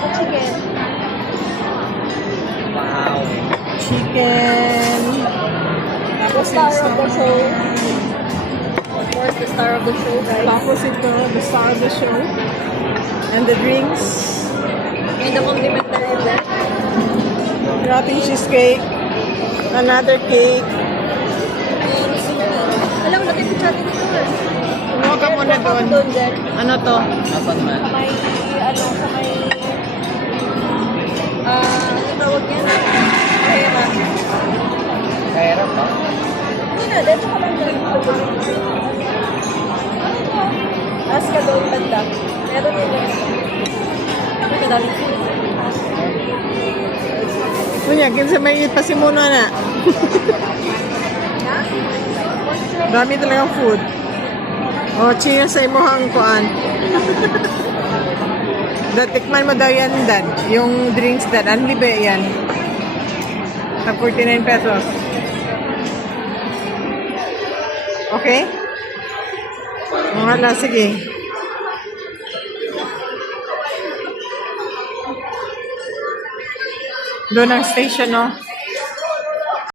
Chicken. Wow. Chicken. The star of the show. Of course, the star of the show, guys. Tapos ito, the star of the show. And the drinks. And the complimentary bread. Grating cheesecake. Another cake. Alam mo, nag-picture natin dito. Kumuha ka muna doon. Doon, Jen. Ano to? Nasaan man? Sa may, ano, sa may, ano tawag niya? Pera. Kaya pa? Hindi na, dito ka lang dyan. Taas ka doon, banda. Meron yun lang. Ano ka dami? Kunya, kinsa may pasimuna na. Dami talagang food. O, cheers sa imuhang kuan. Tikman mo daw yan, Dan. Yung drinks, Dan. Ang libe yan. Sa 49 pesos. Okay? Mga sige. Doon ang station, no?